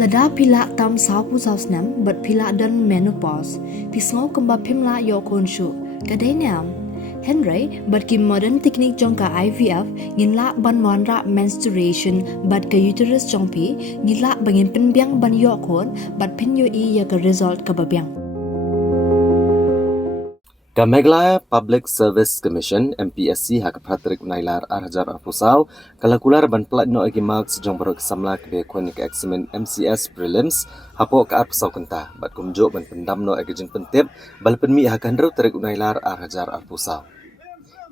Lada pila tam sau pu sau snam but pila dan menopause pisngau kemba pimla yo konshu kadeniam Henry but ki modern technique jongka IVF nginla ban wanra menstruation but ka uterus jongpi ngila bangin penbiang ban yo kon but penyo I ya ka result ka babiang Meghalaya Public Service Commission MPSC hak pratrik nailar arhajar arpusau kalakular ban plat no agi marks jong barok samla ke konik examen MCS prelims hapo ka arpusau kenta bat kumjo ban pendam no agi jeng pentip bal penmi hakan ru tarik nailar arhajar arpusau.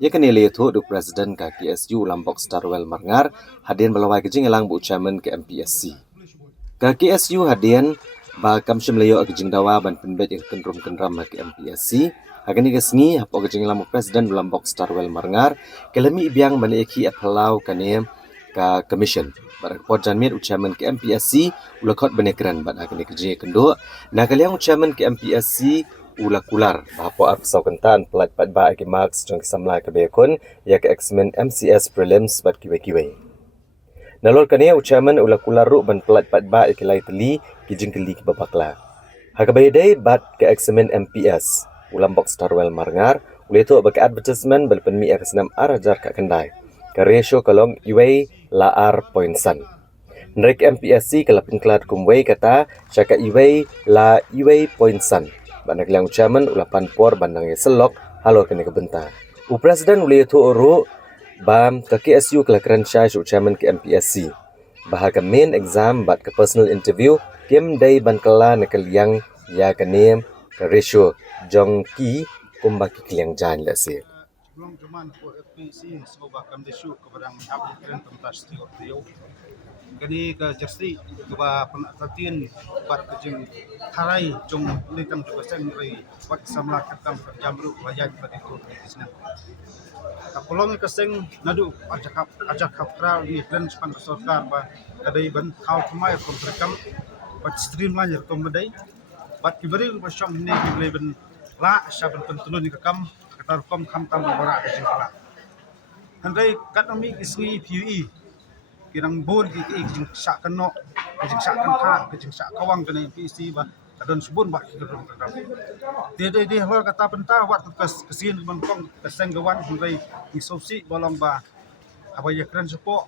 Ya kan ile tu du presiden ka KSU Lambok Starwell Marngar hadian balawai ke jeng elang bu chairman ke MPSC. Ka KSU hadian ba kamsyam layo agi jeng dawa ban penbet yang kendrum kendram ke MPSC. Hagani kesni hapo kejeng lamu presiden Lambok Starwell Marngar kelemi biang menaiki apalau kane ka commission barak pojan mir ucaman ke MPSC ulakot benekran bat hagani kejeng kendo na kaliang ucaman ke MPSC ulakular hapo arpsau kentan pelat bat ba agi marks jong samla ke bekon ya ke examen MCS prelims bat kiwe-kiwe. Nalor kane ucaman ulakular ru ban pelat bat ba ikilai teli kijeng keli ke babakla. Hagabayday bat ke examen MPS Lambok Starwell Marngar ule tu bagi advertisement belpenmi aksnam arajar ka kendai ka ratio kalong iway laar poinsan nrek MPSC kalapin klad kumway kata syaka iway la iway poinsan banak liang ucaman ulapan por bandang selok halo kene kebenta u presiden ule tu uru bam ka KSU kelakran syai ucaman ke MPSC bahaga main exam bat ke personal interview kim day ban kala nakaliang ya kanem ratio jong ki kumbaki kiliang jan la se Sebelum zaman FPC sebuah kamdesu kepada aplikasi pentas tio kini ke jersey kepada penatian buat kejeng harai jong lintang juga sendiri buat samla ketang jamru wajah pada itu bisnes. Kapolong keseng nadu ajak kapral di plan sepan kesorkar bah kadai ban kau kemai kontrakam buat streamline komedai buat kibari bersama ini kibari ban la saban pentunun ni kam katar kom kam tam bara ke jingla handai katami isngi PUE kirang bon ki jing sak keno jing sak kan ha jing sak kawang kena PC ba kadon subun ba kidong kadam dia hol kata penta wat kesin ban kong keseng gawan handai isopsi bolong ba abaya kran sepo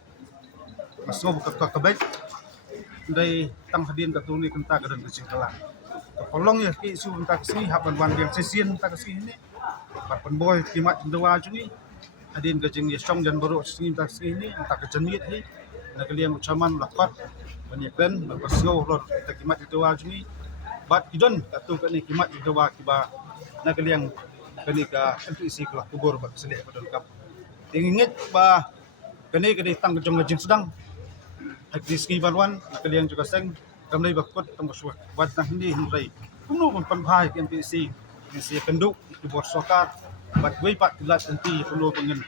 masuk ke kabet handai tang hadin katuni kenta kadon ke jingla Kolong ya ki su tak sini haban wan yang sesien tak sini ni. Papan boy kimat dewa juni. Adin gajeng ya song jan baru sini tak sini tak kejenit ni. Nak liang ucaman lakot banyakan berpasau lor kita kimat dewa juni. Bat kidon katu kani kimat dewa kiba nak liang kani ka MPC kelah kubur bat selek padon kap. Ingit ba kani tang gajeng gajeng sedang. Hadis ki balwan nak liang juga seng kami bakut tembus buat nah ini hindai kuno pun panpai ke MPC MPC kenduk di bawah sokar buat gue pak tilat nanti kuno pengen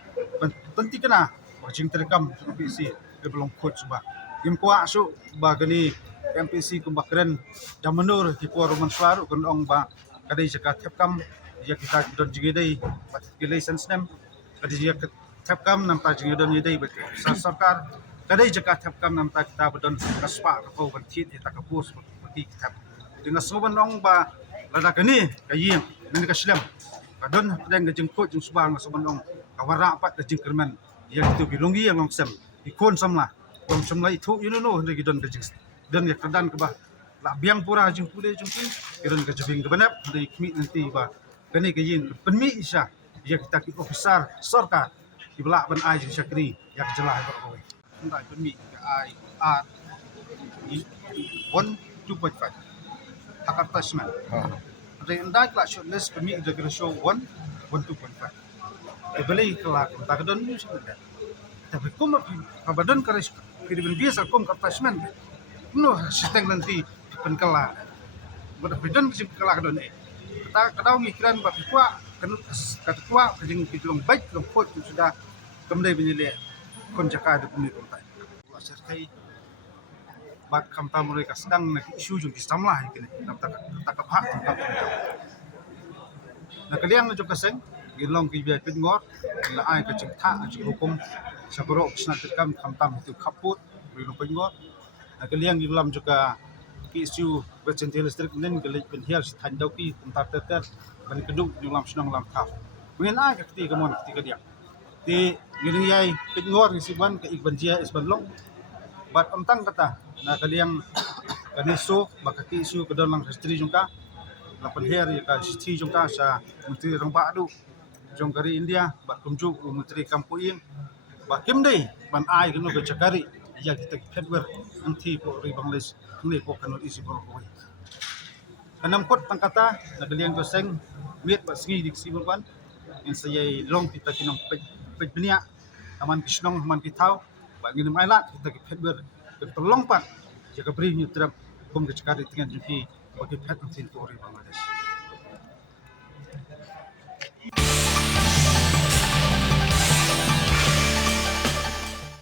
penting kena wajing terekam MPC dia belum coach bah game kuat su bagani MPC kumbakren damanur di puar rumah selaru kendong ba kadai jaga tepkam dia kita don jigedai pat license nem kadai jaga tepkam nampak jigedon jidai betul sarkar kadai jaga tepkam nampak kita bedon kaspa kau bertit kita kapus berti kita dengan soban ong ba lada kani kayim nan kaslam kadon dan gejengkut jeng subang soban ong kawara pat gejeng kerman yang itu bilungi yang longsem ikon samla kom samla itu no hendak gidon gejeng dan ya kedan ke bah la biang pura jeng pule jeng ki gidon gejebing ke banap hendak kmi nanti ba kani kayim penmi isya ya kita ki ofisar sarkar di belak ban ai jeng syakri yang jelas kau Untuk penmi I R 1.2.5 hak attachment. Ada indak lah shortlist penmi the ratio 1.2.5. Dibeli kelak tak ada ni sebenarnya. Tapi kum kabadan karis kirimin biasa kum attachment. No sistem nanti penkelak. Berbedan kisah kelak don ni. Kita kadang mikiran bab kuat kata kuat kejeng kejeng baik lemput sudah kemudian menilai konjaka ada pemilik kontak. Asal kai bat kamta mereka sedang nak isu jung distamlah ini. Nak tak hak tangkap. Nak kalian juga seng gilong kibiat pengor la ai ke cekta ke hukum sabrok snatikam kamtam itu kaput belum pengor. Nak kalian di dalam juga ki isu bercentil listrik nen gelik penhiar tan dau ki tentar ter ban keduk di lam senang lam kaf mungkin ke ketika mon ketika dia ti ngini yai pingor si ban ke ikban jia is ban long bat ontang kata na kaliang kaniso baka ki isu ke dalam restri jungka la penhiar ya ka sti jungka sa menteri rang badu jong kari India bat kumjuk menteri kampuing ba kim dei ban ai kenu ke cakari ya kita pedwer anti po ri bangles ni po kanu isi boro ko kanam kot tangkata na kaliang doseng miet ba singi dik sibur ban in sayai long kita kinong pej benia aman kisnong man kitau ba ngin mai lat kita ke pedwer ke tolong pat jaga beri ni trap kum ke cakari dengan juki bagi pet anti po ri bangles